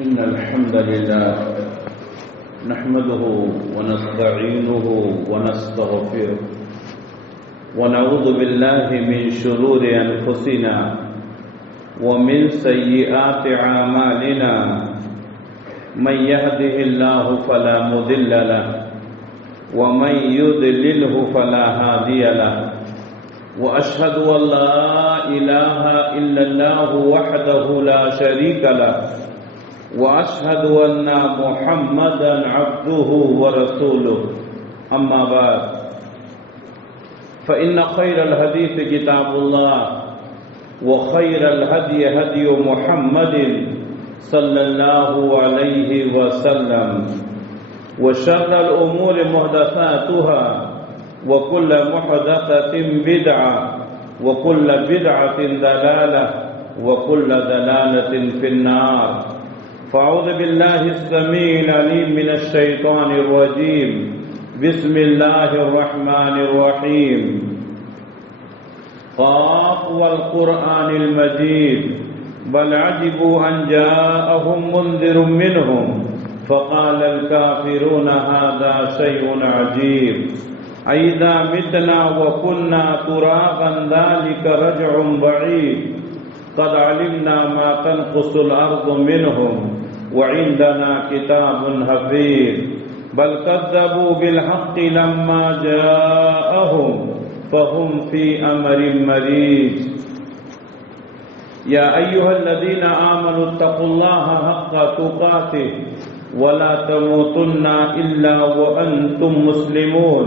إن الحمد لله نحمده ونستعينه ونستغفره ونعوذ بالله من شرور أنفسنا ومن سيئات أعمالنا من يهده الله فلا مضل له ومن يضلله فلا هادي له وأشهد أن لا إله إلا الله وحده لا شريك له وأشهد أن محمدا عبده ورسوله أما بعد فإن خير الحديث كتاب الله وخير الهدي هدي محمد صلى الله عليه وسلم وشر الأمور محدثاتها وكل محدثة بدعة وكل بدعة ضلالة وكل ضلالة في النار فأعوذ بالله السميع العليم من الشيطان الرجيم بسم الله الرحمن الرحيم قاف والقرآن المجيد بل عجبوا أن جاءهم منذر منهم فقال الكافرون هذا شيء عجيب أئذا متنا وكنا ترابا ذلك رجع بعيد قد علمنا ما تنقص الأرض منهم وعندنا كتاب حفيظ بل كذبوا بالحق لما جاءهم فهم في أمر مريج يا أيها الذين آمنوا اتقوا الله حق تقاته ولا تموتن إلا وأنتم مسلمون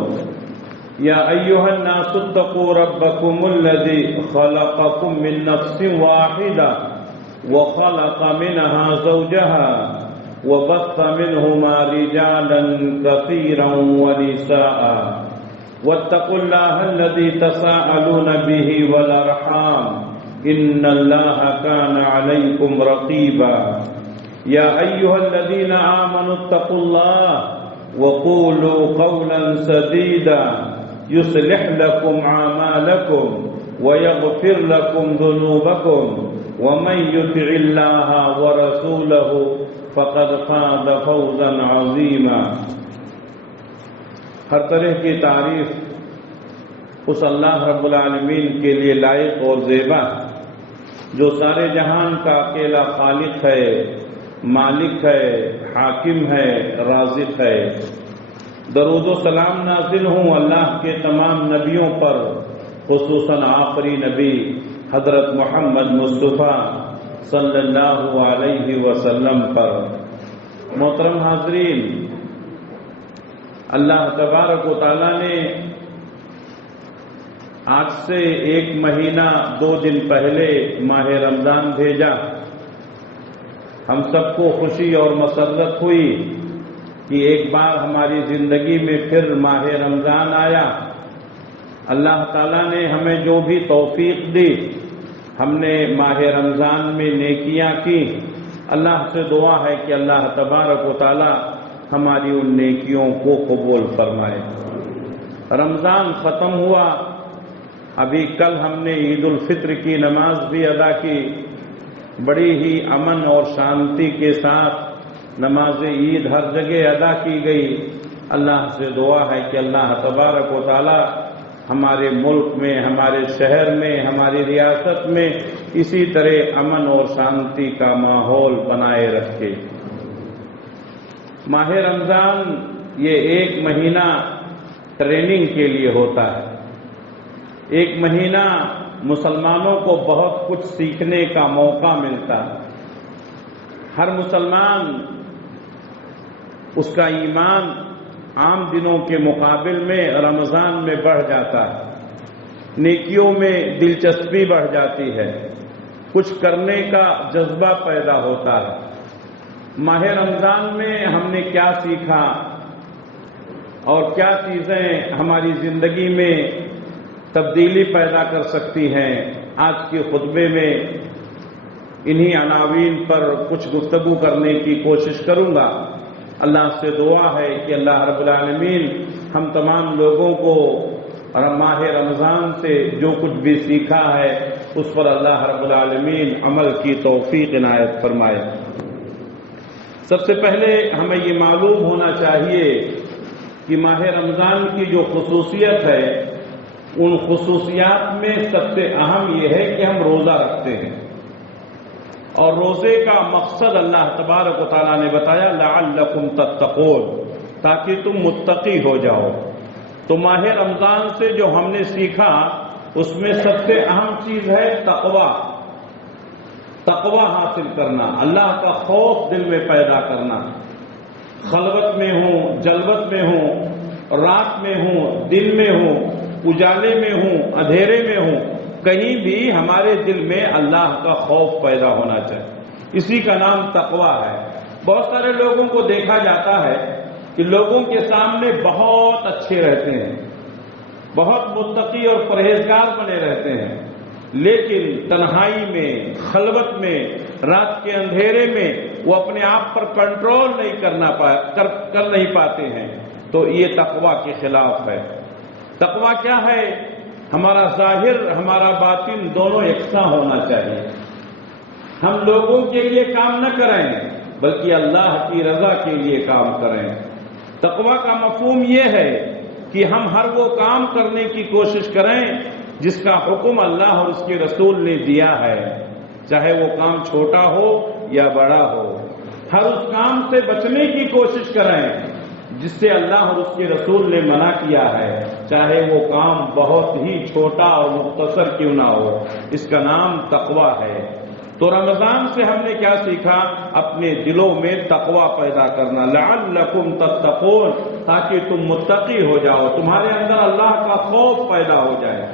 يا أيها الناس اتقوا ربكم الذي خلقكم من نفس واحدة وخلق منها زوجها وبث منهما رجالا كثيرا ونساء واتقوا الله الذي تساءلون به والأرحام إن الله كان عليكم رقيبا يا أيها الذين آمنوا اتقوا الله وقولوا قولا سديدا يصلح لكم أعمالكم ويغفر لكم ذنوبكم ومن يطع الله ورسوله فقد فاز فوزا عظيما ہر طرح کی تعریف اس اللہ رب العالمین کے لیے لائق اور زیبا جو سارے جہان کا اکیلا خالق ہے، مالک ہے، حاکم ہے، رازق ہے۔ درود و سلام نازل ہوں اللہ کے تمام نبیوں پر، خصوصاً آخری نبی حضرت محمد مصطفیٰ صلی اللہ علیہ وسلم پر۔ محترم حاضرین، اللہ تبارک و تعالیٰ نے آج سے 1 مہینہ 2 دن پہلے ماہ رمضان بھیجا۔ ہم سب کو خوشی اور مسرت ہوئی کہ ایک بار ہماری زندگی میں پھر ماہ رمضان آیا۔ اللہ تعالیٰ نے ہمیں جو بھی توفیق دی، ہم نے ماہ رمضان میں نیکیاں کی۔ اللہ سے دعا ہے کہ اللہ تبارک و تعالیٰ ہماری ان نیکیوں کو قبول فرمائے۔ رمضان ختم ہوا، ابھی کل ہم نے عید الفطر کی نماز بھی ادا کی۔ بڑی ہی امن اور شانتی کے ساتھ نماز عید ہر جگہ ادا کی گئی۔ اللہ سے دعا ہے کہ اللہ تبارک و تعالی ہمارے ملک میں، ہمارے شہر میں، ہماری ریاست میں اسی طرح امن اور شانتی کا ماحول بنائے رکھے۔ ماہ رمضان یہ 1 مہینہ ٹریننگ کے لیے ہوتا ہے۔ 1 مہینہ مسلمانوں کو بہت کچھ سیکھنے کا موقع ملتا ہے۔ ہر مسلمان اس کا ایمان عام دنوں کے مقابل میں رمضان میں بڑھ جاتا ہے، نیکیوں میں دلچسپی بڑھ جاتی ہے، کچھ کرنے کا جذبہ پیدا ہوتا ہے۔ ماہ رمضان میں ہم نے کیا سیکھا اور کیا چیزیں ہماری زندگی میں تبدیلی پیدا کر سکتی ہیں، آج کے خطبے میں انہی عناوین پر کچھ گفتگو کرنے کی کوشش کروں گا۔ اللہ سے دعا ہے کہ اللہ رب العالمین ہم تمام لوگوں کو ماہ رمضان سے جو کچھ بھی سیکھا ہے اس پر اللہ رب العالمین عمل کی توفیق عنایت فرمائے۔ سب سے پہلے ہمیں یہ معلوم ہونا چاہیے کہ ماہ رمضان کی جو خصوصیت ہے ان خصوصیات میں سب سے اہم یہ ہے کہ ہم روزہ رکھتے ہیں، اور روزے کا مقصد اللہ تبارک و تعالیٰ نے بتایا لعلکم تتقون، تاکہ تم متقی ہو جاؤ۔ تو ماہ رمضان سے جو ہم نے سیکھا اس میں سب سے اہم چیز ہے تقویٰ، تقویٰ حاصل کرنا، اللہ کا خوف دل میں پیدا کرنا۔ خلوت میں ہوں، جلوت میں ہوں، رات میں ہوں، دن میں ہوں، اجالے میں ہوں، اندھیرے میں ہوں، کہیں بھی ہمارے دل میں اللہ کا خوف پیدا ہونا چاہیے، اسی کا نام تقویٰ ہے۔ بہت سارے لوگوں کو دیکھا جاتا ہے کہ لوگوں کے سامنے بہت اچھے رہتے ہیں، بہت متقی اور پرہیزگار بنے رہتے ہیں، لیکن تنہائی میں، خلوت میں، رات کے اندھیرے میں وہ اپنے آپ پر کنٹرول نہیں کر نہیں پاتے ہیں، تو یہ تقویٰ کے خلاف ہے۔ تقویٰ کیا ہے؟ ہمارا ظاہر، ہمارا باطن دونوں یکساں ہونا چاہیے۔ ہم لوگوں کے لیے کام نہ کریں بلکہ اللہ کی رضا کے لیے کام کریں۔ تقویٰ کا مفہوم یہ ہے کہ ہم ہر وہ کام کرنے کی کوشش کریں جس کا حکم اللہ اور اس کے رسول نے دیا ہے، چاہے وہ کام چھوٹا ہو یا بڑا ہو۔ ہر اس کام سے بچنے کی کوشش کریں جس سے اللہ اور اس کے رسول نے منع کیا ہے، چاہے وہ کام بہت ہی چھوٹا اور مختصر کیوں نہ ہو۔ اس کا نام تقویٰ ہے۔ تو رمضان سے ہم نے کیا سیکھا؟ اپنے دلوں میں تقویٰ پیدا کرنا، لعلکم تتقون، تاکہ تم متقی ہو جاؤ، تمہارے اندر اللہ کا خوف پیدا ہو جائے۔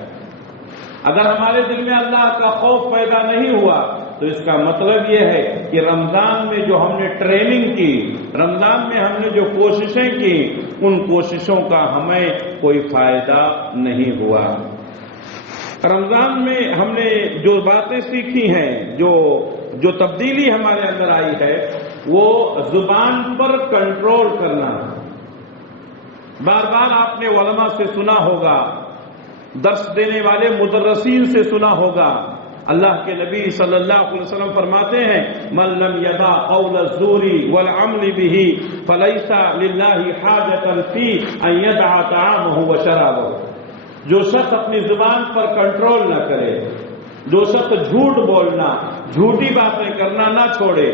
اگر ہمارے دل میں اللہ کا خوف پیدا نہیں ہوا تو اس کا مطلب یہ ہے کہ رمضان میں جو ہم نے ٹریننگ کی، رمضان میں ہم نے جو کوششیں کی، ان کوششوں کا ہمیں کوئی فائدہ نہیں ہوا۔ رمضان میں ہم نے جو باتیں سیکھی ہیں، جو تبدیلی ہمارے اندر آئی ہے، وہ زبان پر کنٹرول کرنا۔ بار بار آپ نے علماء سے سنا ہوگا، درس دینے والے مدرسین سے سنا ہوگا، اللہ کے نبی صلی اللہ علیہ وسلم فرماتے ہیں من لم يدع قول الزور والعمل به فليس لله حاجة في ان يدع طعامه وشرابه۔ جو شخص اپنی زبان پر کنٹرول نہ کرے، جو شخص جھوٹ بولنا، جھوٹی باتیں کرنا نہ چھوڑے،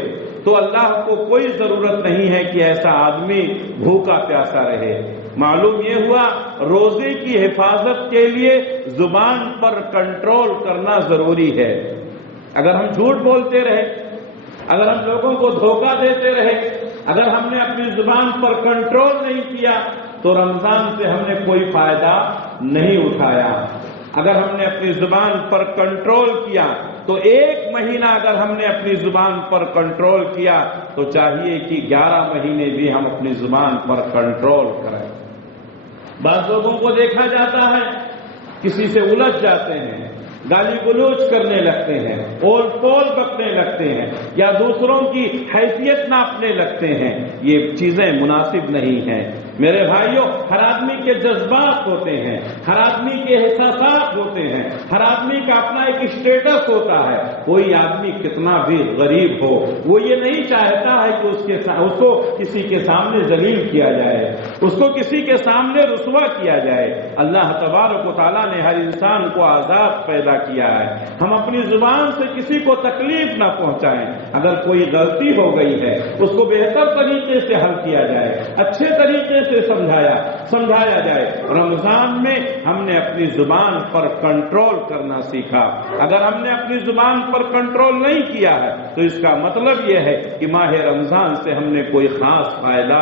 تو اللہ کو کوئی ضرورت نہیں ہے کہ ایسا آدمی بھوکا پیاسا رہے۔ معلوم یہ ہوا روزے کی حفاظت کے لیے زبان پر کنٹرول کرنا ضروری ہے۔ اگر ہم جھوٹ بولتے رہے، اگر ہم لوگوں کو دھوکہ دیتے رہے، اگر ہم نے اپنی زبان پر کنٹرول نہیں کیا تو رمضان سے ہم نے کوئی فائدہ نہیں اٹھایا۔ اگر ہم نے اپنی زبان پر کنٹرول کیا تو ایک مہینہ اگر ہم نے اپنی زبان پر کنٹرول کیا تو چاہیے کہ 11 مہینے بھی ہم اپنی زبان پر کنٹرول کریں۔ بعض لوگوں کو دیکھا جاتا ہے کسی سے الجھ جاتے ہیں، گالی گلوچ کرنے لگتے ہیں، اول پول بکنے لگتے ہیں، یا دوسروں کی حیثیت ناپنے لگتے ہیں۔ یہ چیزیں مناسب نہیں ہیں۔ میرے بھائیوں، ہر آدمی کے جذبات ہوتے ہیں، ہر آدمی کے احساسات ہوتے ہیں، ہر آدمی کا اپنا ایک اسٹیٹس ہوتا ہے۔ کوئی آدمی کتنا بھی غریب ہو، وہ یہ نہیں چاہتا ہے کہ اس کو کسی کے سامنے ذلیل کیا جائے، اس کو کسی کے سامنے رسوا کیا جائے۔ اللہ تبارک و تعالیٰ نے ہر انسان کو آزاد پیدا کیا ہے۔ ہم اپنی زبان سے کسی کو تکلیف نہ پہنچائیں۔ اگر کوئی غلطی ہو گئی ہے اس کو بہتر طریقے سے حل کیا جائے، اچھے طریقے سے سمجھایا جائے۔ رمضان میں ہم نے اپنی زبان پر کنٹرول کرنا سیکھا۔ اگر ہم نے اپنی زبان پر کنٹرول نہیں کیا ہے تو اس کا مطلب یہ ہے کہ ماہ رمضان سے ہم نے کوئی خاص فائدہ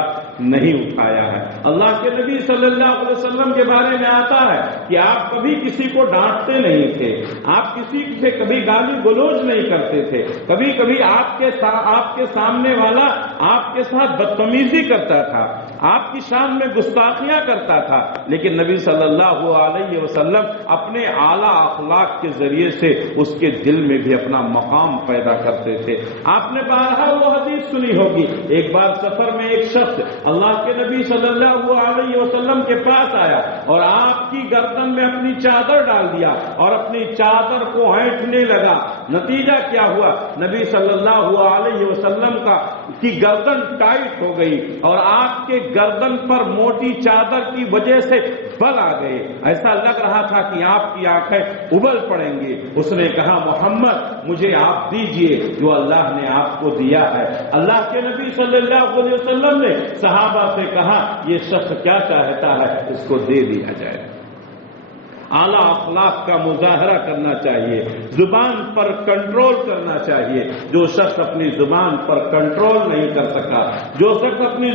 نہیں اٹھایا ہے۔ اللہ کے نبی صلی اللہ علیہ وسلم کے بارے میں آتا ہے کہ آپ کبھی کسی کو ڈانٹتے نہیں تھے، آپ کسی سے کبھی گالی گلوچ نہیں کرتے تھے، کبھی کبھی آپ کے سامنے والا آپ کے ساتھ بدتمیزی کرتا تھا، آپ کی شان میں گستاخیاں کرتا تھا، لیکن نبی صلی اللہ علیہ وسلم اپنے اعلیٰ اخلاق کے ذریعے سے اس کے دل میں بھی اپنا مقام پیدا کرتے تھے۔ آپ نے بارہا وہ حدیث سنی ہوگی، ایک بار سفر میں ایک شخص اللہ کے نبی صلی اللہ علیہ وسلم کے پاس آیا اور آپ کی گردن میں اپنی چادر ڈال دیا اور اپنی چادر کو ہینٹنے لگا۔ نتیجہ کیا ہوا؟ نبی صلی اللہ علیہ وسلم کی گردن ٹائٹ ہو گئی اور آپ کے گردن پر موٹی چادر کی وجہ سے بل آ گئے، ایسا لگ رہا تھا کہ آپ کی آنکھیں ابل پڑیں گی۔ اس نے کہا محمد مجھے آپ دیجئے جو اللہ نے آپ کو دیا ہے۔ اللہ کے نبی صلی اللہ علیہ وسلم نے صحابہ سے کہا یہ شخص کیا چاہتا ہے اس کو دے دیا جائے۔ اعلیٰ اخلاق کا مظاہرہ کرنا چاہیے، زبان پر کنٹرول کرنا چاہیے۔ جو شخص اپنی زبان پر کنٹرول نہیں کر سکا، جو شخص اپنی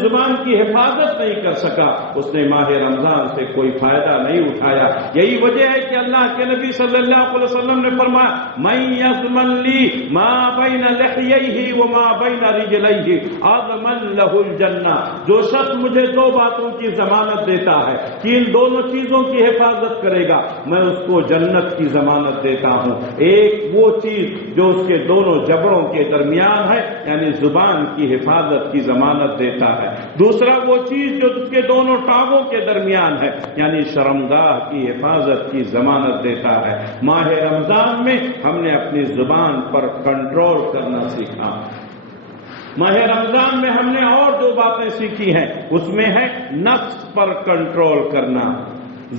زبان کی حفاظت نہیں کر سکا، اس نے ماہ رمضان سے کوئی فائدہ نہیں اٹھایا۔ یہی وجہ ہے کہ اللہ کے نبی صلی اللہ علیہ وسلم نے فرمایا من یضمن لی ما بین لحییہ وما بین رجلیہ اضمن لہ الجنہ۔ جو شخص مجھے دو باتوں کی ضمانت دیتا ہے کہ ان دونوں چیزوں کی حفاظت کرے گا، میں اس کو جنت کی ضمانت دیتا ہوں۔ ایک وہ چیز جو اس کے دونوں جبڑوں کے درمیان ہے، یعنی زبان کی حفاظت کی ضمانت دیتا ہے۔ دوسرا وہ چیز جو اس کے دونوں ٹانگوں کے درمیان ہے، یعنی شرمگاہ کی حفاظت کی ضمانت دیتا ہے۔ ماہ رمضان میں ہم نے اپنی زبان پر کنٹرول کرنا سیکھا۔ ماہ رمضان میں ہم نے اور دو باتیں سیکھی ہیں، اس میں ہے نفس پر کنٹرول کرنا،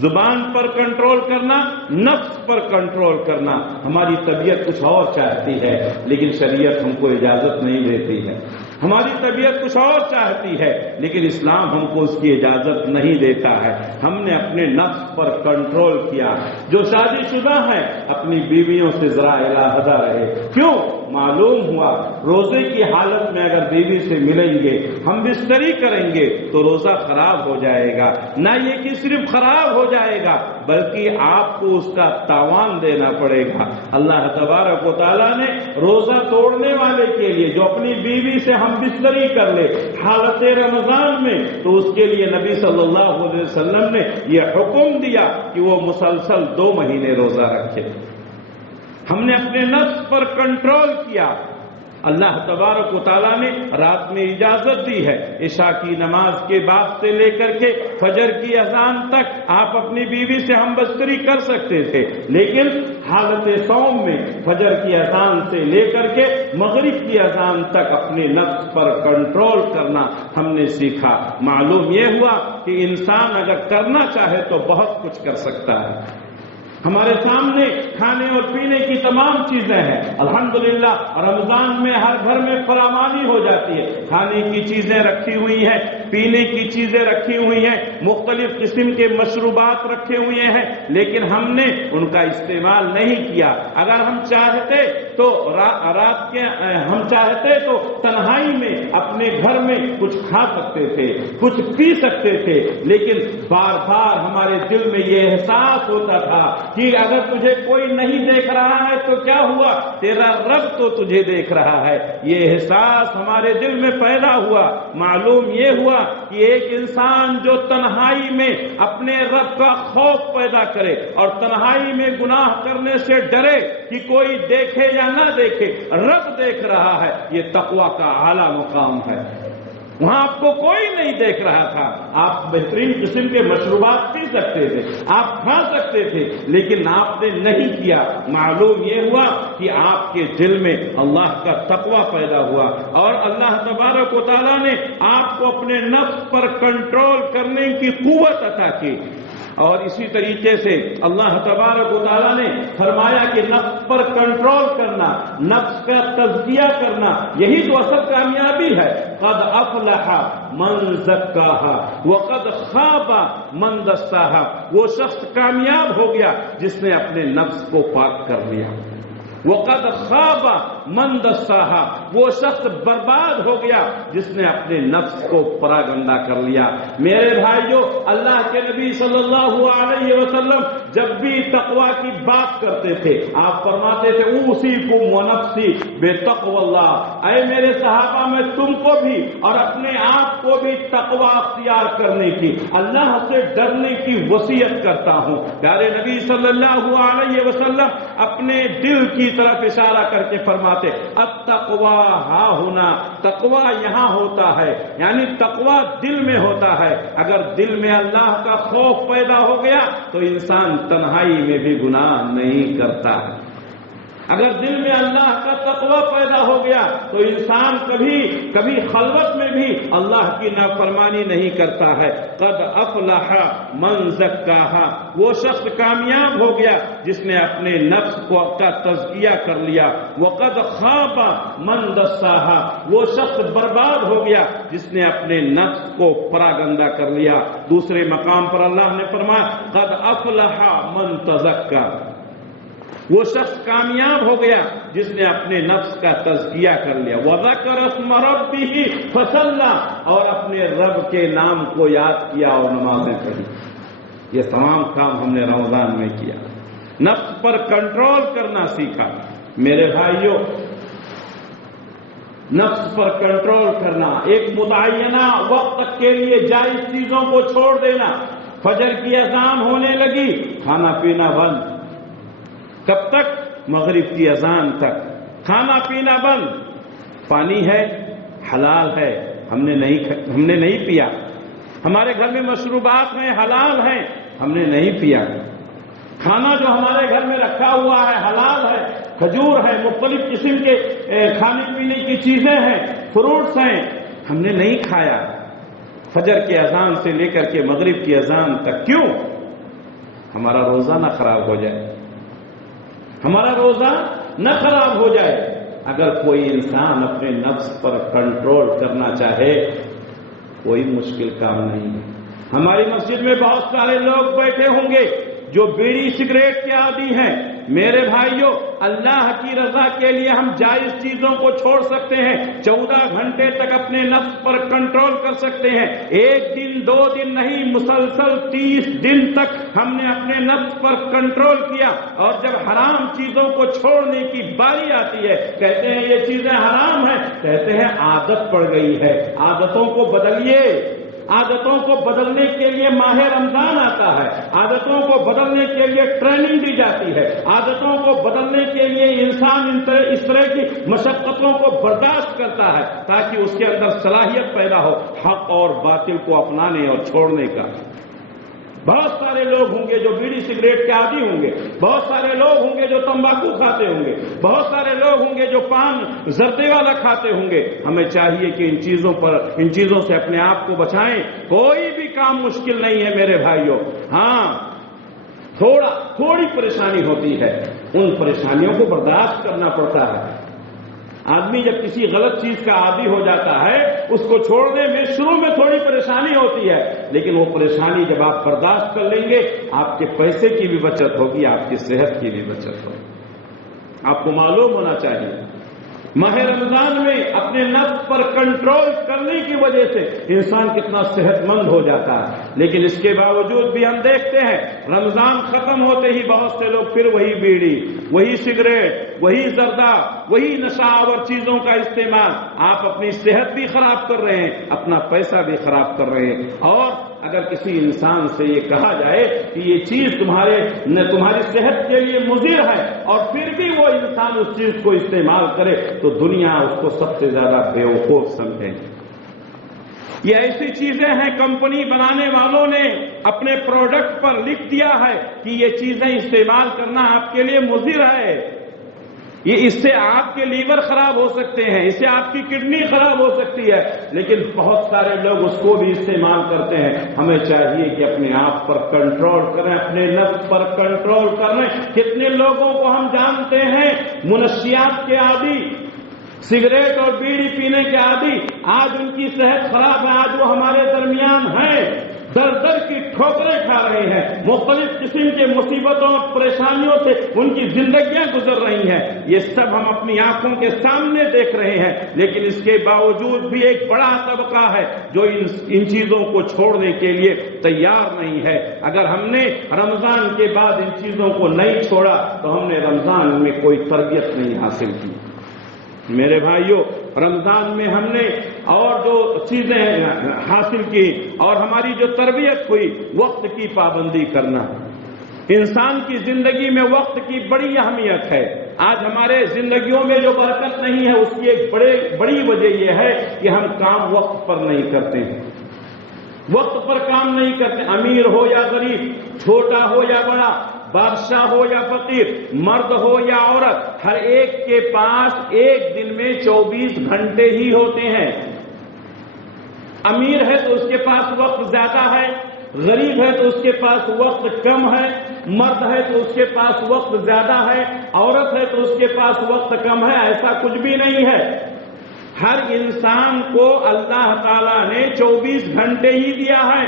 زبان پر کنٹرول کرنا، نفس پر کنٹرول کرنا۔ ہماری طبیعت کچھ اور چاہتی ہے لیکن شریعت ہم کو اجازت نہیں دیتی ہے۔ ہماری طبیعت کچھ اور چاہتی ہے لیکن اسلام ہم کو اس کی اجازت نہیں دیتا ہے۔ ہم نے اپنے نفس پر کنٹرول کیا۔ جو شادی شدہ ہیں اپنی بیویوں سے ذرا علیحدہ رہے۔ کیوں؟ معلوم ہوا روزے کی حالت میں اگر بیوی سے ملیں گے، ہم بستری کریں گے تو روزہ خراب ہو جائے گا۔ نہ یہ کہ صرف خراب ہو جائے گا بلکہ آپ کو اس کا تاوان دینا پڑے گا۔ اللہ تبارک و تعالیٰ نے روزہ توڑنے والے کے لیے جو اپنی بیوی سے ہم بستری کر لے حالت رمضان میں، تو اس کے لیے نبی صلی اللہ علیہ وسلم نے یہ حکم دیا کہ وہ مسلسل 2 مہینے روزہ رکھے۔ ہم نے اپنے نفس پر کنٹرول کیا۔ اللہ تبارک و تعالیٰ نے رات میں اجازت دی ہے، عشاء کی نماز کے بعد سے لے کر کے فجر کی اذان تک آپ اپنی بیوی سے ہم بستری کر سکتے تھے، لیکن حالت صوم میں فجر کی اذان سے لے کر کے مغرب کی اذان تک اپنے نفس پر کنٹرول کرنا ہم نے سیکھا۔ معلوم یہ ہوا کہ انسان اگر کرنا چاہے تو بہت کچھ کر سکتا ہے۔ ہمارے سامنے کھانے اور پینے کی تمام چیزیں ہیں، الحمدللہ رمضان میں ہر گھر میں فراوانی ہو جاتی ہے، کھانے کی چیزیں رکھی ہوئی ہیں، پینے کی چیزیں رکھی ہوئی ہیں، مختلف قسم کے مشروبات رکھے ہوئے ہیں، لیکن ہم نے ان کا استعمال نہیں کیا۔ اگر ہم چاہتے تو تنہائی میں اپنے گھر میں کچھ کھا سکتے تھے، کچھ پی سکتے تھے، لیکن بار بار ہمارے دل میں یہ احساس ہوتا تھا کہ اگر تجھے کوئی نہیں دیکھ رہا ہے تو کیا ہوا، تیرا رب تو تجھے دیکھ رہا ہے۔ یہ احساس ہمارے دل میں پیدا ہوا۔ معلوم یہ ہوا کہ ایک انسان جو تنہائی میں اپنے رب کا خوف پیدا کرے اور تنہائی میں گناہ کرنے سے ڈرے کہ کوئی دیکھے یا نہ دیکھے، رب دیکھ رہا ہے، یہ تقویٰ کا اعلیٰ مقام ہے۔ وہاں آپ کو کوئی نہیں دیکھ رہا تھا، آپ بہترین قسم کے مشروبات پی سکتے تھے، آپ کھا سکتے تھے، لیکن آپ نے نہیں کیا۔ معلوم یہ ہوا کہ آپ کے دل میں اللہ کا تقویٰ پیدا ہوا اور اللہ تبارک و تعالیٰ نے آپ کو اپنے نفس پر کنٹرول کرنے کی قوت عطا کی۔ اور اسی طریقے سے اللہ تبارک و تعالیٰ نے فرمایا کہ نفس پر کنٹرول کرنا، نفس کا تزکیہ کرنا، یہی تو اصل کامیابی ہے۔ قد افلح من زکاہا وقد خاب من دساہا۔ وہ شخص کامیاب ہو گیا جس نے اپنے نفس کو پاک کر لیا۔ وقد خاب من دساہا، وہ شخص برباد ہو گیا جس نے اپنے نفس کو پراگندہ کر لیا۔ میرے بھائیو، اللہ کے نبی صلی اللہ علیہ وسلم جب بھی تقویٰ کی بات کرتے تھے آپ فرماتے تھے اوصیکم ونفسی بتقوی اللہ، اے میرے صحابہ میں تم کو بھی اور اپنے آپ کو بھی تقویٰ اختیار کرنے کی، اللہ سے ڈرنے کی وصیت کرتا ہوں۔ پیارے نبی صلی اللہ علیہ وسلم اپنے دل کی طرف اشارہ کر کے فرماتے فرماتے التقوی ہا ہونا، تقوی یہاں ہوتا ہے، یعنی تقوی دل میں ہوتا ہے۔ اگر دل میں اللہ کا خوف پیدا ہو گیا تو انسان تنہائی میں بھی گناہ نہیں کرتا ہے۔ اگر دل میں اللہ کا تقوی پیدا ہو گیا تو انسان کبھی خلوت میں بھی اللہ کی نافرمانی نہیں کرتا ہے۔ قد افلح من زکاہا، وہ شخص کامیاب ہو گیا جس نے اپنے نفس کا تزکیہ کر لیا۔ وقد خاب من دساہا، وہ شخص برباد ہو گیا جس نے اپنے نفس کو پراگندہ کر لیا۔ دوسرے مقام پر اللہ نے فرمایا قد افلح من تزکا، وہ شخص کامیاب ہو گیا جس نے اپنے نفس کا تزکیہ کر لیا۔ وَذَكَرَ اسْمَ رَبِّهِ فَصَلَّى، اور اپنے رب کے نام کو یاد کیا اور نمازیں پڑھی۔ یہ تمام کام ہم نے رمضان میں کیا، نفس پر کنٹرول کرنا سیکھا۔ میرے بھائیوں، نفس پر کنٹرول کرنا، ایک متعینہ وقت کے لیے جائز چیزوں کو چھوڑ دینا۔ فجر کی اذان ہونے لگی، کھانا پینا بند۔ کب تک؟ مغرب کی اذان تک کھانا پینا بند۔ پانی ہے، حلال ہے، ہم نے نہیں پیا۔ ہمارے گھر میں مشروبات ہیں، حلال ہیں، ہم نے نہیں پیا۔ کھانا جو ہمارے گھر میں رکھا ہوا ہے حلال ہے، کھجور ہے، مختلف قسم کے کھانے پینے کی چیزیں ہیں، فروٹس ہیں، ہم نے نہیں کھایا۔ فجر کی اذان سے لے کر کے مغرب کی اذان تک۔ کیوں؟ ہمارا روزہ نہ خراب ہو جائے، ہمارا روزہ نہ خراب ہو جائے۔ اگر کوئی انسان اپنے نفس پر کنٹرول کرنا چاہے کوئی مشکل کام نہیں ہے۔ ہماری مسجد میں بہت سارے لوگ بیٹھے ہوں گے جو بیڑی سگریٹ کے عادی ہیں۔ میرے بھائیوں، اللہ کی رضا کے لیے ہم جائز چیزوں کو چھوڑ سکتے ہیں، 14 گھنٹے تک اپنے نفس پر کنٹرول کر سکتے ہیں۔ 1 دن 2 دن نہیں، مسلسل 30 دن تک ہم نے اپنے نفس پر کنٹرول کیا، اور جب حرام چیزوں کو چھوڑنے کی باری آتی ہے کہتے ہیں یہ چیزیں حرام ہیں، کہتے ہیں عادت پڑ گئی ہے۔ عادتوں کو بدلیے۔ عادتوں کو بدلنے کے لیے ماہ رمضان آتا ہے، عادتوں کو بدلنے کے لیے ٹریننگ دی جاتی ہے، عادتوں کو بدلنے کے لیے انسان اس طرح کی مشقتوں کو برداشت کرتا ہے تاکہ اس کے اندر صلاحیت پیدا ہو حق اور باطل کو اپنانے اور چھوڑنے کا۔ بہت سارے لوگ ہوں گے جو بیڑی سگریٹ کے عادی ہوں گے، بہت سارے لوگ ہوں گے جو تمباکو کھاتے ہوں گے، بہت سارے لوگ ہوں گے جو پان زردے والا کھاتے ہوں گے۔ ہمیں چاہیے کہ ان چیزوں سے اپنے آپ کو بچائیں۔ کوئی بھی کام مشکل نہیں ہے میرے بھائیوں، ہاں تھوڑی پریشانی ہوتی ہے، ان پریشانیوں کو برداشت کرنا پڑتا ہے۔ آدمی جب کسی غلط چیز کا عادی ہو جاتا ہے اس کو چھوڑنے میں شروع میں تھوڑی پریشانی ہوتی ہے، لیکن وہ پریشانی جب آپ برداشت کر لیں گے آپ کے پیسے کی بھی بچت ہوگی، آپ کی صحت کی بھی بچت ہوگی۔ آپ کو معلوم ہونا چاہیے ماہ رمضان میں اپنے نفس پر کنٹرول کرنے کی وجہ سے انسان کتنا صحت مند ہو جاتا ہے، لیکن اس کے باوجود بھی ہم دیکھتے ہیں رمضان ختم ہوتے ہی بہت سے لوگ پھر وہی بیڑی، وہی سگریٹ، وہی زردہ، وہی نشہ آور چیزوں کا استعمال۔ آپ اپنی صحت بھی خراب کر رہے ہیں، اپنا پیسہ بھی خراب کر رہے ہیں۔ اور اگر کسی انسان سے یہ کہا جائے کہ یہ چیز تمہاری صحت کے لیے مضر ہے اور پھر بھی وہ انسان اس چیز کو استعمال کرے تو دنیا اس کو سب سے زیادہ بیوقوف سمجھے۔ یہ ایسی چیزیں ہیں کمپنی بنانے والوں نے اپنے پروڈکٹ پر لکھ دیا ہے کہ یہ چیزیں استعمال کرنا آپ کے لیے مضر ہے، اس سے آپ کے لیور خراب ہو سکتے ہیں، اس سے آپ کی کڈنی خراب ہو سکتی ہے، لیکن بہت سارے لوگ اس کو بھی استعمال کرتے ہیں۔ ہمیں چاہیے کہ اپنے آپ پر کنٹرول کریں، اپنے نفس پر کنٹرول کریں۔ کتنے لوگوں کو ہم جانتے ہیں منشیات کے عادی، سگریٹ اور بیڑی پینے کے عادی، آج ان کی صحت خراب ہے، آج وہ ہمارے درمیان ہیں، در در کی ٹھوکریں کھا رہے ہیں، مختلف قسم کے مصیبتوں اور پریشانیوں سے ان کی زندگیاں گزر رہی ہیں۔ یہ سب ہم اپنی آنکھوں کے سامنے دیکھ رہے ہیں، لیکن اس کے باوجود بھی ایک بڑا طبقہ ہے جو ان چیزوں کو چھوڑنے کے لیے تیار نہیں ہے۔ اگر ہم نے رمضان کے بعد ان چیزوں کو نہیں چھوڑا تو ہم نے رمضان میں کوئی تربیت نہیں حاصل کی۔ میرے بھائیوں، رمضان میں ہم نے اور جو چیزیں حاصل کی اور ہماری جو تربیت ہوئی، وقت کی پابندی کرنا۔ انسان کی زندگی میں وقت کی بڑی اہمیت ہے۔ آج ہمارے زندگیوں میں جو برکت نہیں ہے اس کی ایک بڑی وجہ یہ ہے کہ ہم کام وقت پر نہیں کرتے ہیں، وقت پر کام نہیں کرتے. امیر ہو یا غریب، چھوٹا ہو یا بڑا، بادشاہ ہو یا فقیر، مرد ہو یا عورت، ہر ایک کے پاس ایک دن میں 24 گھنٹے ہی ہوتے ہیں. امیر ہے تو اس کے پاس وقت زیادہ ہے، غریب ہے تو اس کے پاس وقت کم ہے، مرد ہے تو اس کے پاس وقت زیادہ ہے، عورت ہے تو اس کے پاس وقت کم ہے. ایسا کچھ بھی نہیں ہے. ہر انسان کو اللہ تعالیٰ نے 24 گھنٹے ہی دیا ہے،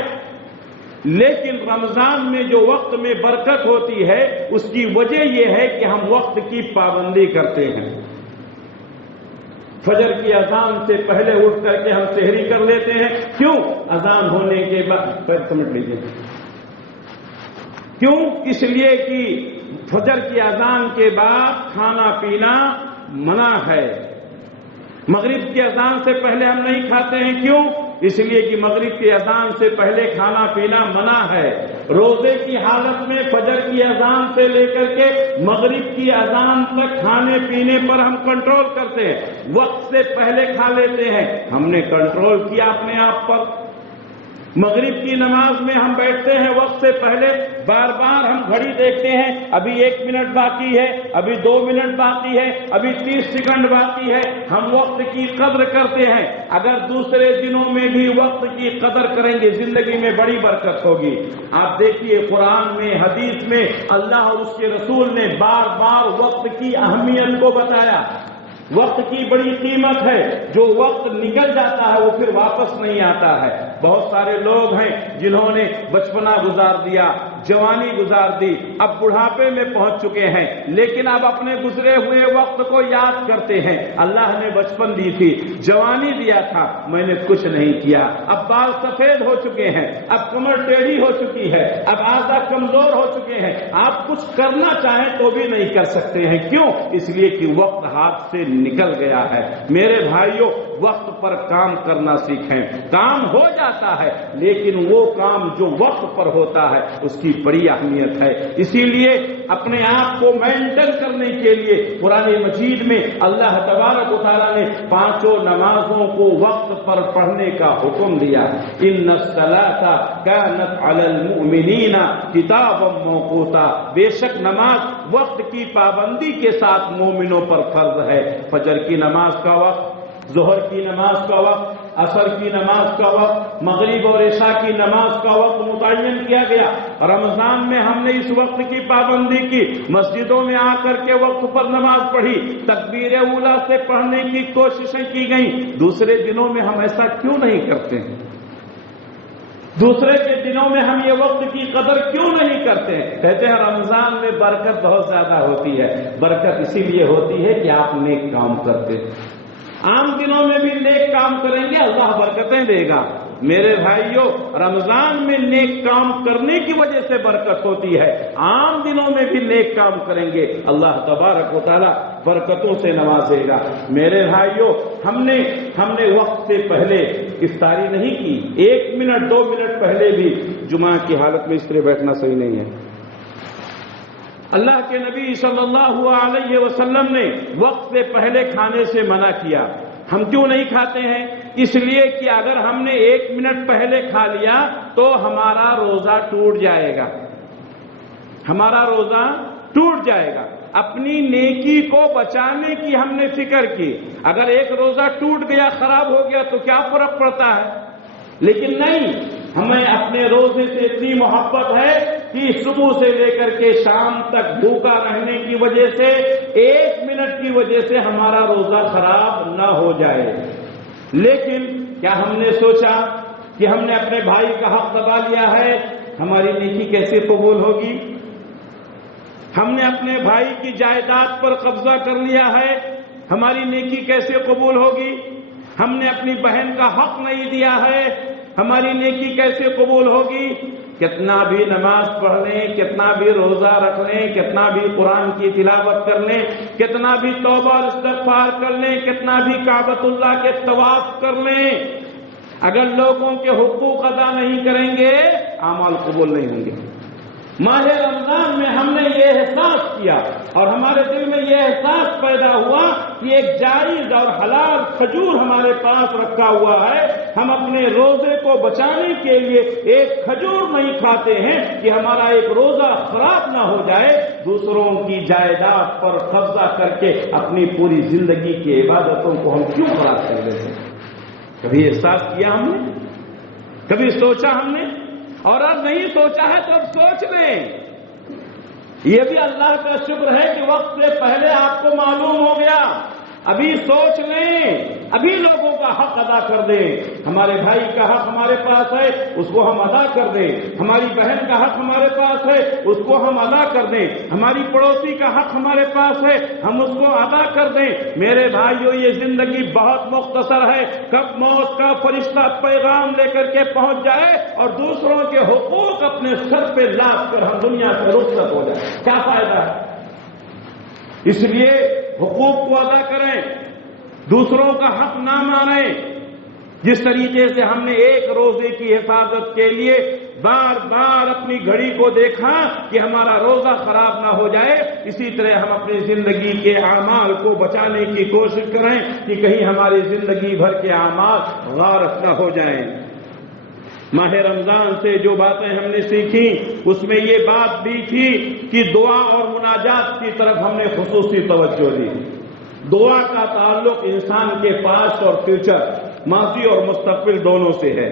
لیکن رمضان میں جو وقت میں برکت ہوتی ہے اس کی وجہ یہ ہے کہ ہم وقت کی پابندی کرتے ہیں. فجر کی اذان سے پہلے اٹھ کر کے ہم سحری کر لیتے ہیں. کیوں؟ اذان ہونے کے بعد سمجھ لیجیے کیوں؟ اس لیے کہ فجر کی اذان کے بعد کھانا پینا منع ہے. مغرب کی اذان سے پہلے ہم نہیں کھاتے ہیں. کیوں؟ اس لیے کہ مغرب کی اذان سے پہلے کھانا پینا منع ہے. روزے کی حالت میں فجر کی اذان سے لے کر کے مغرب کی اذان تک کھانے پینے پر ہم کنٹرول کرتے ہیں، وقت سے پہلے کھا لیتے ہیں. ہم نے کنٹرول کیا اپنے آپ پر. مغرب کی نماز میں ہم بیٹھتے ہیں وقت سے پہلے، بار بار ہم گھڑی دیکھتے ہیں، ابھی 1 منٹ باقی ہے، ابھی 2 منٹ باقی ہے، ابھی 30 سیکنڈ باقی ہے. ہم وقت کی قدر کرتے ہیں. اگر دوسرے دنوں میں بھی وقت کی قدر کریں گے زندگی میں بڑی برکت ہوگی. آپ دیکھیے قرآن میں، حدیث میں اللہ اور اس کے رسول نے بار بار وقت کی اہمیت کو بتایا. وقت کی بڑی قیمت ہے. جو وقت نکل جاتا ہے وہ پھر واپس نہیں آتا ہے. بہت سارے لوگ ہیں جنہوں نے بچپنا گزار دیا، جوانی گزار دی، اب بڑھاپے میں پہنچ چکے ہیں، لیکن اب اپنے گزرے ہوئے وقت کو یاد کرتے ہیں. اللہ نے بچپن دی تھی، جوانی دیا تھا، میں نے کچھ نہیں کیا. اب بال سفید ہو چکے ہیں، اب کمر ٹیڑھی ہو چکی ہے، اب اعضاء کمزور ہو چکے ہیں. آپ کچھ کرنا چاہیں تو بھی نہیں کر سکتے ہیں. کیوں؟ اس لیے کہ وقت ہاتھ سے نکل گیا ہے. میرے بھائیوں، وقت پر کام کرنا سیکھیں. کام ہو جاتا ہے لیکن وہ کام جو وقت پر ہوتا ہے اس کی بڑی اہمیت ہے. اسی لیے اپنے آپ کو مینٹین کرنے کے لیے قرآن مجید میں اللہ تبارک و تعالیٰ نے 5 نمازوں کو وقت پر پڑھنے کا حکم دیا. ان الصلاۃ کانت علی المؤمنین کتابا موقوتا. بے شک نماز وقت کی پابندی کے ساتھ مومنوں پر فرض ہے. فجر کی نماز کا وقت، ظہر کی نماز کا وقت، عصر کی نماز کا وقت، مغرب اور عشاء کی نماز کا وقت متعین کیا گیا. رمضان میں ہم نے اس وقت کی پابندی کی. مسجدوں میں آ کر کے وقت پر نماز پڑھی، تکبیر اولیٰ سے پڑھنے کی کوششیں کی گئیں. دوسرے دنوں میں ہم ایسا کیوں نہیں کرتے ہیں؟ دوسرے کے دنوں میں ہم یہ وقت کی قدر کیوں نہیں کرتے ہیں؟ کہتے ہیں رمضان میں برکت بہت زیادہ ہوتی ہے. برکت اسی لیے ہوتی ہے کہ آپ نیک کام کرتے ہیں. عام دنوں میں بھی نیک کام کریں گے اللہ برکتیں دے گا. میرے بھائیوں، رمضان میں نیک کام کرنے کی وجہ سے برکت ہوتی ہے. عام دنوں میں بھی نیک کام کریں گے اللہ تبارک و تعالیٰ برکتوں سے نوازے گا. میرے بھائیوں، ہم نے وقت سے پہلے افطاری نہیں کی. 1 منٹ 2 منٹ پہلے بھی. جمعہ کی حالت میں اس طرح بیٹھنا صحیح نہیں ہے. اللہ کے نبی صلی اللہ علیہ وسلم نے وقت سے پہلے کھانے سے منع کیا. ہم کیوں نہیں کھاتے ہیں؟ اس لیے کہ اگر ہم نے 1 منٹ پہلے کھا لیا تو ہمارا روزہ ٹوٹ جائے گا. ہمارا روزہ ٹوٹ جائے گا. اپنی نیکی کو بچانے کی ہم نے فکر کی. اگر ایک روزہ ٹوٹ گیا، خراب ہو گیا تو کیا فرق پڑتا ہے؟ لیکن نہیں، ہمیں اپنے روزے سے اتنی محبت ہے کہ صبح سے لے کر کے شام تک بھوکا رہنے کی وجہ سے 1 منٹ کی وجہ سے ہمارا روزہ خراب نہ ہو جائے. لیکن کیا ہم نے سوچا کہ ہم نے اپنے بھائی کا حق دبا لیا ہے، ہماری نیکی کیسے قبول ہوگی؟ ہم نے اپنے بھائی کی جائیداد پر قبضہ کر لیا ہے، ہماری نیکی کیسے قبول ہوگی؟ ہم نے اپنی بہن کا حق نہیں دیا ہے، ہماری نیکی کیسے قبول ہوگی؟ کتنا بھی نماز پڑھ لیں، کتنا بھی روزہ رکھ لیں، کتنا بھی قرآن کی تلاوت کر لیں، کتنا بھی توبہ اور استغفار کر لیں، کتنا بھی کعبۃ اللہ کے طواف کر لیں، اگر لوگوں کے حقوق ادا نہیں کریں گے اعمال قبول نہیں ہوں گے. ماہ رمضان میں ہم نے یہ احساس کیا اور ہمارے دل میں یہ احساس پیدا ہوا کہ ایک جائز اور حلال کھجور ہمارے پاس رکھا ہوا ہے، ہم اپنے روزے کو بچانے کے لیے ایک کھجور نہیں کھاتے ہیں کہ ہمارا ایک روزہ خراب نہ ہو جائے، دوسروں کی جائیداد پر قبضہ کر کے اپنی پوری زندگی کی عبادتوں کو ہم کیوں خراب کر دیتے ہیں؟ کبھی احساس کیا ہم نے؟ کبھی سوچا ہم نے؟ اور اب نہیں سوچا ہے تو اب سوچ لیں۔ یہ بھی اللہ کا شکر ہے کہ وقت سے پہلے آپ کو معلوم ہو گیا۔ ابھی سوچ لیں، ابھی لوگوں کا حق ادا کر دیں۔ ہمارے بھائی کا حق ہمارے پاس ہے، اس کو ہم ادا کر دیں۔ ہماری بہن کا حق ہمارے پاس ہے، اس کو ہم ادا کر دیں۔ ہماری پڑوسی کا حق ہمارے پاس ہے، ہم اس کو ادا کر دیں۔ میرے بھائیو، یہ زندگی بہت مختصر ہے، کب موت کا فرشتہ پیغام لے کر کے پہنچ جائے اور دوسروں کے حقوق اپنے سر پہ لاد کر ہم دنیا سے رخصت ہو جائے، کیا فائدہ ہے؟ اس لیے حقوق کو ادا کریں، دوسروں کا حق نہ مانیں۔ جس طریقے سے ہم نے ایک روزے کی حفاظت کے لیے بار بار اپنی گھڑی کو دیکھا کہ ہمارا روزہ خراب نہ ہو جائے، اسی طرح ہم اپنی زندگی کے اعمال کو بچانے کی کوشش کریں کہ کہیں ہماری زندگی بھر کے اعمال غارت نہ ہو جائیں۔ ماہ رمضان سے جو باتیں ہم نے سیکھی اس میں یہ بات بھی تھی کہ دعا اور مناجات کی طرف ہم نے خصوصی توجہ دی۔ دعا کا تعلق انسان کے پاسٹ اور فیوچر، ماضی اور مستقبل دونوں سے ہے۔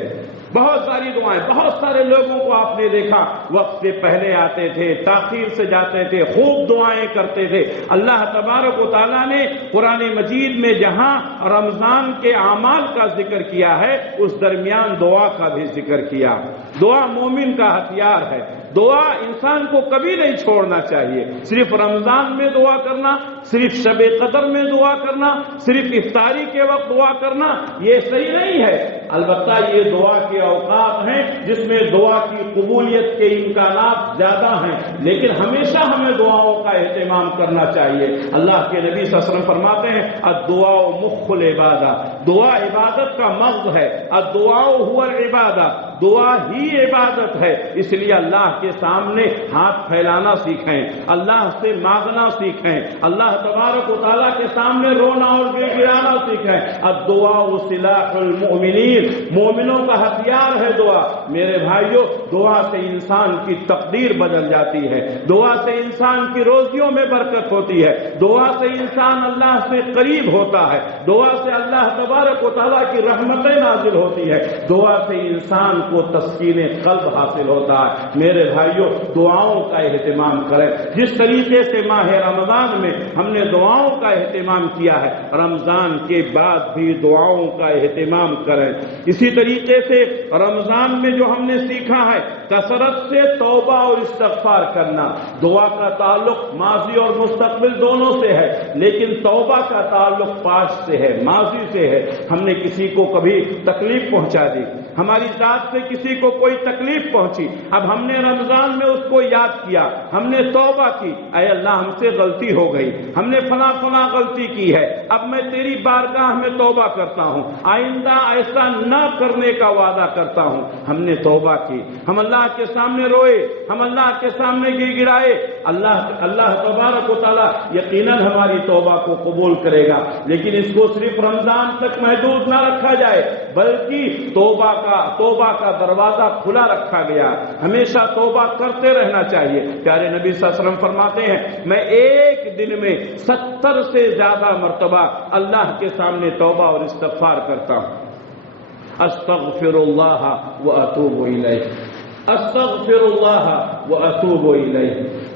بہت ساری دعائیں، بہت سارے لوگوں کو آپ نے دیکھا وقت سے پہلے آتے تھے، تاخیر سے جاتے تھے، خوب دعائیں کرتے تھے۔ اللہ تبارک و تعالیٰ نے قرآن مجید میں جہاں رمضان کے اعمال کا ذکر کیا ہے، اس درمیان دعا کا بھی ذکر کیا۔ دعا مومن کا ہتھیار ہے، دعا انسان کو کبھی نہیں چھوڑنا چاہیے۔ صرف رمضان میں دعا کرنا، صرف شب قدر میں دعا کرنا، صرف افطاری کے وقت دعا کرنا، یہ صحیح نہیں ہے۔ البتہ یہ دعا کے اوقات ہیں جس میں دعا کی قبولیت کے امکانات زیادہ ہیں، لیکن ہمیشہ ہمیں دعاؤں کا اہتمام کرنا چاہیے۔ اللہ کے نبی صلی اللہ علیہ وسلم فرماتے ہیں الدعاء مخ العبادہ، دعا عبادت کا مغز ہے۔ الدعاء هو العبادہ، دعا ہی عبادت ہے۔ اس لیے اللہ کے سامنے ہاتھ پھیلانا سیکھیں، اللہ سے مانگنا سیکھیں، اللہ تبارک و تعالیٰ کے سامنے رونا اور گڑ گڑانا سیکھیں۔ الدعاء سلاح المؤمنین، مومنوں کا ہتھیار ہے دعا۔ میرے بھائیوں، دعا سے انسان کی تقدیر بدل جاتی ہے، دعا سے انسان کی روزیوں میں برکت ہوتی ہے، دعا سے انسان اللہ سے قریب ہوتا ہے، دعا سے اللہ تبارک و تعالیٰ کی رحمتیں نازل ہوتی ہے، دعا سے انسان کو تسکین قلب حاصل ہوتا ہے۔ میرے بھائیوں، دعاؤں کا اہتمام کریں۔ جس طریقے سے ماہ رمضان میں ہم نے دعاؤں کا اہتمام کیا ہے، رمضان کے بعد بھی دعاؤں کا اہتمام کریں۔ اسی طریقے سے رمضان میں جو ہم نے سیکھا ہے، کثرت سے توبہ اور استغفار کرنا۔ دعا کا تعلق ماضی اور مستقبل دونوں سے ہے، لیکن توبہ کا تعلق پاسٹ سے ہے، ماضی سے ہے۔ ہم نے کسی کو کبھی تکلیف پہنچا دی، ہماری ذات سے کسی کو کوئی تکلیف پہنچی، اب ہم نے رمضان میں اس کو یاد کیا، ہم نے توبہ کی، اے اللہ ہم سے غلطی ہو گئی، ہم نے فلاں فلاں غلطی کی ہے، اب میں تیری بارگاہ میں توبہ کرتا ہوں، آئندہ ایسا نہ کرنے کا وعدہ کرتا ہوں۔ ہم نے توبہ کی، ہم اللہ کے سامنے روئے، ہم اللہ کے سامنے گڑ گڑائے۔ اللہ تبارک و تعالیٰ یقیناً ہماری توبہ کو قبول کرے گا، لیکن اس کو صرف رمضان تک محدود نہ رکھا جائے، بلکہ توبہ کا دروازہ کھلا رکھا گیا، ہمیشہ توبہ کرتے رہنا چاہیے۔ پیارے نبی صلی اللہ علیہ وسلم فرماتے ہیں میں ایک دن میں 70 سے زیادہ مرتبہ اللہ کے سامنے توبہ اور استغفار کرتا ہوں۔ استغفر اللہ واتوب الیہ، استغفر اللہ واتوب الیہ،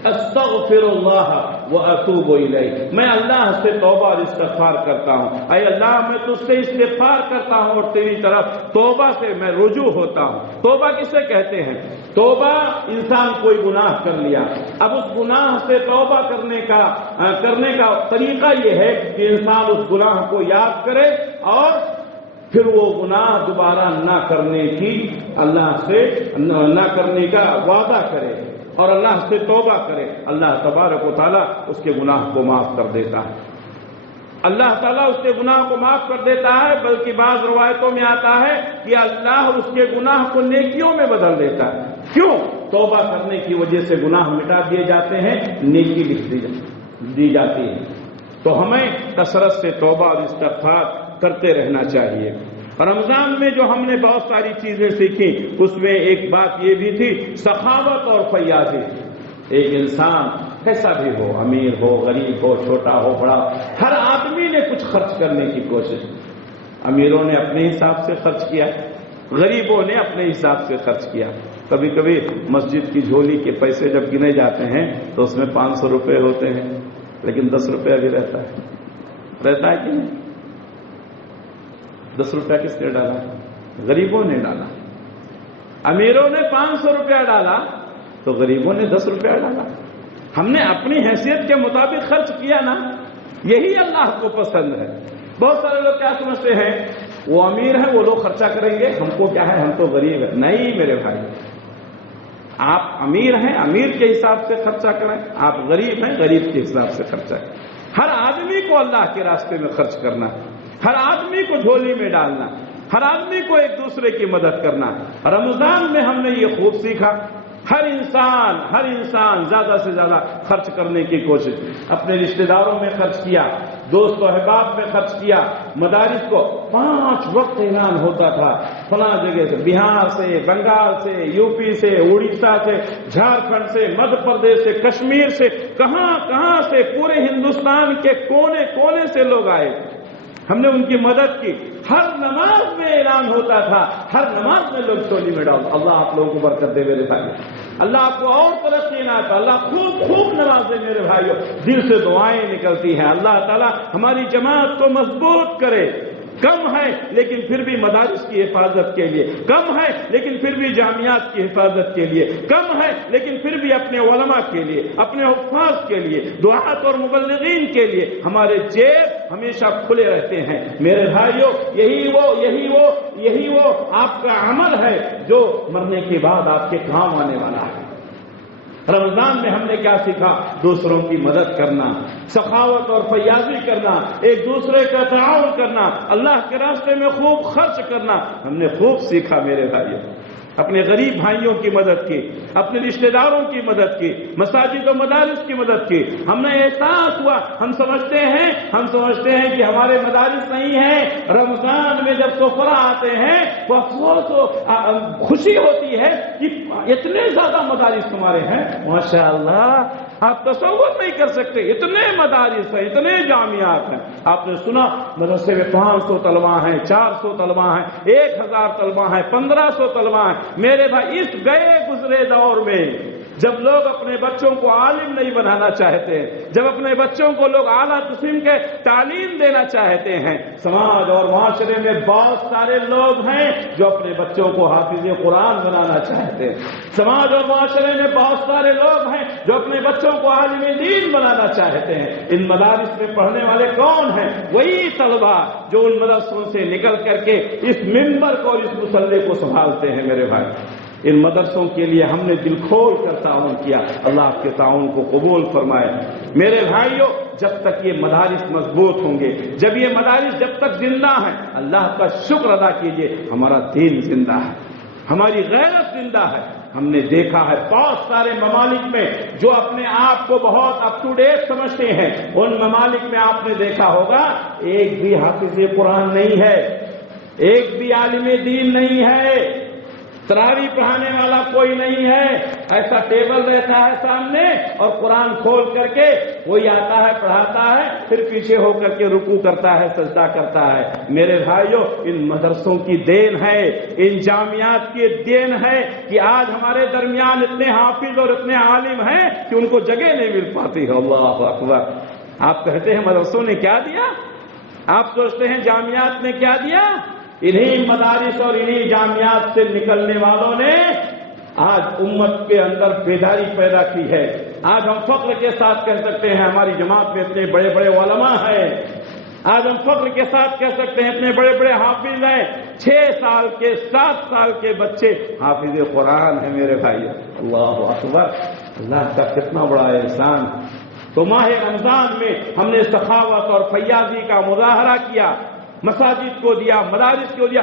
استغفر اللہ واتوب الیہ۔ میں اللہ سے توبہ اور استغفار کرتا ہوں، اے اللہ میں تجھ سے استغفار کرتا ہوں اور تیری طرف توبہ سے میں رجوع ہوتا ہوں۔ توبہ کسے کہتے ہیں؟ توبہ انسان کوئی گناہ کر لیا، اب اس گناہ سے توبہ کرنے کا طریقہ یہ ہے کہ انسان اس گناہ کو یاد کرے اور پھر وہ گناہ دوبارہ نہ کرنے کا وعدہ کرے اور اللہ سے توبہ کرے۔ اللہ تبارک و تعالیٰ اس کے گناہ کو معاف کر دیتا ہے، اللہ تعالیٰ اس کے گناہ کو معاف کر دیتا ہے، بلکہ بعض روایتوں میں آتا ہے کہ اللہ اس کے گناہ کو نیکیوں میں بدل دیتا ہے۔ کیوں؟ توبہ کرنے کی وجہ سے گناہ مٹا دیے جاتے ہیں، نیکی لکھ دی جاتی ہے۔ تو ہمیں کثرت سے توبہ اور استغفار کرتے رہنا چاہیے۔ رمضان میں جو ہم نے بہت ساری چیزیں سیکھی، اس میں ایک بات یہ بھی تھی، سخاوت اور فیاضی۔ ایک انسان کیسا بھی ہو، امیر ہو، غریب ہو، چھوٹا ہو، بڑا، ہر آدمی نے کچھ خرچ کرنے کی کوشش۔ امیروں نے اپنے حساب سے خرچ کیا، غریبوں نے اپنے حساب سے خرچ کیا۔ کبھی کبھی مسجد کی جھولی کے پیسے جب گنے جاتے ہیں تو اس میں 500 روپے ہوتے ہیں، لیکن 10 روپیہ بھی رہتا ہے کہ نہیں؟ 10 روپیہ کس نے ڈالا؟ غریبوں نے ڈالا۔ امیروں نے 500 روپیہ ڈالا تو غریبوں نے 10 روپیہ ڈالا۔ ہم نے اپنی حیثیت کے مطابق خرچ کیا نا، یہی اللہ کو پسند ہے۔ بہت سارے لوگ کیا سمجھتے ہیں، وہ امیر ہیں، وہ لوگ خرچہ کریں گے، ہم کو کیا ہے، ہم تو غریب ہیں۔ نہیں میرے بھائی، آپ امیر ہیں، امیر کے حساب سے خرچہ کریں، آپ غریب ہیں، غریب کے حساب سے خرچہ کریں۔ ہر آدمی کو اللہ کے راستے میں خرچ کرنا، ہر آدمی کو جھولی میں ڈالنا، ہر آدمی کو ایک دوسرے کی مدد کرنا۔ رمضان میں ہم نے یہ خوب سیکھا، ہر انسان زیادہ سے زیادہ خرچ کرنے کی کوشش، اپنے رشتہ داروں میں خرچ کیا، دوست و احباب میں خرچ کیا۔ مدارس کو 5 وقت اعلان ہوتا تھا، فلاں جگہ سے، بہار سے، بنگال سے، یو پی سے، اڑیسہ سے، جھارکھنڈ سے، مدھیہ پردیش سے، کشمیر سے، کہاں سے، پورے ہندوستان کے کونے کونے سے لوگ آئے، ہم نے ان کی مدد کی۔ ہر نماز میں اعلان ہوتا تھا، ہر نماز میں لوگ چولی میں ڈالو۔ اللہ آپ لوگوں کو برکت دے میرے بھائی، اللہ آپ کو اور ترقی نہ کرے، اللہ خوب نوازے میرے بھائیوں۔ دل سے دعائیں نکلتی ہیں، اللہ تعالیٰ ہماری جماعت کو مضبوط کرے۔ کم ہے لیکن پھر بھی مدارس کی حفاظت کے لیے، کم ہے لیکن پھر بھی جامعات کی حفاظت کے لیے، کم ہے لیکن پھر بھی اپنے علماء کے لیے، اپنے حفاظ کے لیے، دعات اور مبلغین کے لیے ہمارے جیب ہمیشہ کھلے رہتے ہیں میرے بھائیوں۔ یہی وہ آپ کا عمل ہے جو مرنے کے بعد آپ کے کام آنے والا ہے۔ رمضان میں ہم نے کیا سیکھا؟ دوسروں کی مدد کرنا، سخاوت اور فیاضی کرنا، ایک دوسرے کا تعاون کرنا، اللہ کے راستے میں خوب خرچ کرنا، ہم نے خوب سیکھا میرے بھائیوں۔ اپنے غریب بھائیوں کی مدد کی، اپنے رشتہ داروں کی مدد کی، مساجد و مدارس کی مدد کی۔ ہم نے احساس ہوا، ہم سمجھتے ہیں کہ ہمارے مدارس نہیں ہیں۔ رمضان میں جب سفرا آتے ہیں تو افسوس و خوشی ہوتی ہے کہ اتنے زیادہ مدارس ہمارے ہیں، ماشاءاللہ آپ تصور نہیں کر سکتے، اتنے مدارس ہیں، اتنے جامعات ہیں۔ آپ نے سنا مدرسے میں 500 طلباء ہیں، 400 طلباء ہیں، 1000 طلباء ہیں، 1500 طلباء ہیں۔ میرے بھائی، اس گئے گزرے دور میں جب لوگ اپنے بچوں کو عالم نہیں بنانا چاہتے، جب اپنے بچوں کو لوگ اعلیٰ قسم کے تعلیم دینا چاہتے ہیں، سماج اور معاشرے میں بہت سارے لوگ ہیں جو اپنے بچوں کو حافظ قرآن بنانا چاہتے ہیں۔ سماج اور معاشرے میں بہت سارے لوگ ہیں جو اپنے بچوں کو عالم دین بنانا چاہتے ہیں۔ ان مدارس میں پڑھنے والے کون ہیں؟ وہی طلباء جو ان مدرسوں سے نکل کر کے اس منبر کو اور اس مصلی کو سنبھالتے ہیں میرے بھائی۔ ان مدرسوں کے لیے ہم نے دل کھول کر تعاون کیا، اللہ آپ کے تعاون کو قبول فرمائے۔ میرے بھائیوں، جب تک یہ مدارس مضبوط ہوں گے، جب یہ مدارس جب تک زندہ ہیں، اللہ کا شکر ادا کیجئے، ہمارا دین زندہ ہے، ہماری غیرت زندہ ہے۔ ہم نے دیکھا ہے بہت سارے ممالک میں جو اپنے آپ کو بہت اپ ٹو ڈیٹ سمجھتے ہیں، ان ممالک میں آپ نے دیکھا ہوگا ایک بھی حافظ قرآن نہیں ہے، ایک بھی عالم دین نہیں ہے، تراویح پڑھانے والا کوئی نہیں ہے۔ ایسا ٹیبل رہتا ہے سامنے اور قرآن کھول کر کے وہی آتا ہے، پڑھاتا ہے، پھر پیچھے ہو کر کے رکوع کرتا ہے، سجدہ کرتا ہے۔ میرے بھائیوں، ان مدرسوں کی دین ہے، ان جامعات کی دین ہے کہ آج ہمارے درمیان اتنے حافظ اور اتنے عالم ہیں کہ ان کو جگہ نہیں مل پاتی ہے۔ اللہ اکبر۔ آپ کہتے ہیں مدرسوں نے کیا دیا؟ آپ سوچتے ہیں جامعات نے کیا دیا؟ انہی مدارس اور انہی جامعات سے نکلنے والوں نے آج امت کے اندر بیداری پیدا کی ہے۔ آج ہم فخر کے ساتھ کہہ سکتے ہیں ہماری جماعت میں اتنے بڑے بڑے علماء ہیں، آج ہم فخر کے ساتھ کہہ سکتے ہیں اتنے بڑے بڑے حافظ ہیں، 6 سال کے 7 سال کے بچے حافظ قرآن ہیں میرے بھائی۔ اللہ اکبر، اللہ کا کتنا بڑا احسان۔ تو ماہ رمضان میں ہم نے سخاوت اور فیاضی کا مظاہرہ کیا، مساجد کو دیا، مدارس کو دیا،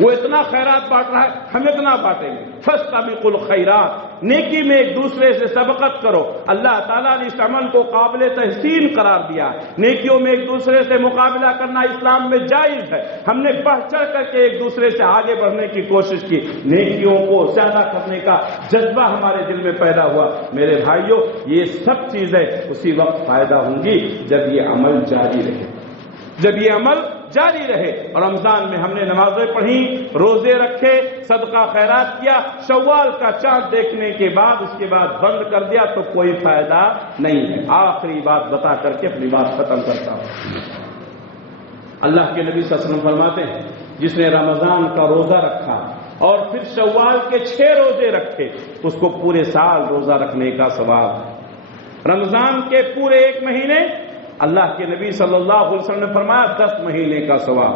وہ اتنا خیرات بانٹ رہا ہے، ہم اتنا بانٹیں گے۔ فاستبقوا الخیرات، نیکی میں ایک دوسرے سے سبقت کرو۔ اللہ تعالیٰ نے اس عمل کو قابل تحسین قرار دیا۔ نیکیوں میں ایک دوسرے سے مقابلہ کرنا اسلام میں جائز ہے۔ ہم نے بڑھ چڑھ کر کے ایک دوسرے سے آگے بڑھنے کی کوشش کی، نیکیوں کو زیادہ کرنے کا جذبہ ہمارے دل میں پیدا ہوا۔ میرے بھائیوں، یہ سب چیزیں اسی وقت فائدہ ہوں گی جب یہ عمل جاری رہے، جب یہ عمل جاری رہے۔ اور رمضان میں ہم نے نمازیں پڑھی، روزے رکھے، صدقہ خیرات کیا، شوال کا چاند دیکھنے کے بعد اس کے بعد بند کر دیا تو کوئی فائدہ نہیں ہے۔ آخری بات بتا کر کے اپنی بات ختم کرتا ہوں۔ اللہ کے نبی صلی اللہ علیہ وسلم فرماتے ہیں، جس نے رمضان کا روزہ رکھا اور پھر شوال کے 6 روزے رکھے، اس کو پورے سال روزہ رکھنے کا ثواب ہے۔ رمضان کے پورے 1 مہینے، اللہ کے نبی صلی اللہ علیہ وسلم نے فرمایا 10 مہینے کا ثواب،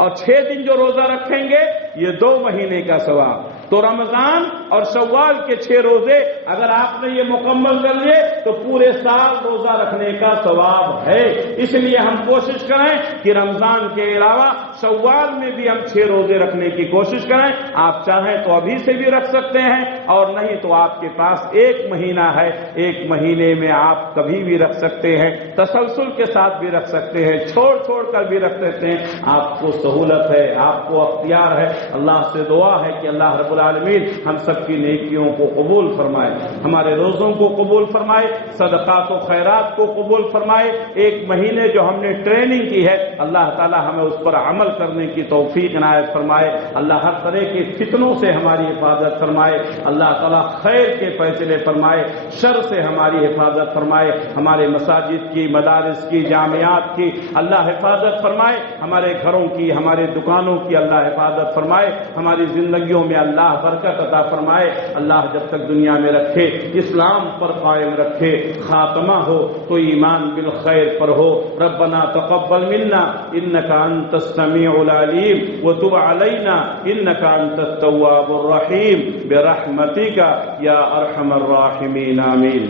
اور 6 دن جو روزہ رکھیں گے یہ 2 مہینے کا ثواب۔ تو رمضان اور شوال کے 6 روزے اگر آپ نے یہ مکمل کر لیے تو پورے سال روزہ رکھنے کا ثواب ہے۔ اس لیے ہم کوشش کریں کہ رمضان کے علاوہ شوال میں بھی ہم 6 روزے رکھنے کی کوشش کریں۔ آپ چاہیں تو ابھی سے بھی رکھ سکتے ہیں، اور نہیں تو آپ کے پاس 1 مہینہ ہے، 1 مہینے میں آپ کبھی بھی رکھ سکتے ہیں، تسلسل کے ساتھ بھی رکھ سکتے ہیں، چھوڑ چھوڑ کر بھی رکھ سکتے ہیں۔ آپ کو سہولت ہے، آپ کو اختیار ہے۔ اللہ سے دعا ہے کہ اللہ رب العالمین ہم سب کی نیکیوں کو قبول فرمائے، ہمارے روزوں کو قبول فرمائے، صدقات و خیرات کو قبول فرمائے۔ 1 مہینے جو ہم نے ٹریننگ کی ہے، اللہ تعالی ہمیں اس پر عمل کرنے کی توفیق عنایت فرمائے۔ اللہ ہر طرح کے فتنوں سے ہماری حفاظت فرمائے۔ اللہ تعالی خیر کے فیصلے فرمائے، شر سے ہماری حفاظت فرمائے۔ ہمارے مساجد کی، مدارس کی، جامعات کی اللہ حفاظت فرمائے۔ ہمارے گھروں کی، ہمارے دکانوں کی اللہ حفاظت فرمائے۔ ہماری زندگیوں میں اللہ برکت عطا فرمائے۔ اللہ جب تک دنیا میں رکھے اسلام پر قائم رکھے، خاتمہ ہو تو ایمان بالخیر پر ہو۔ ربنا تقبل منا انك انت السميع العليم وتب علينا انك انت التواب الرحيم برحمتك يا ارحم الراحمين آمين۔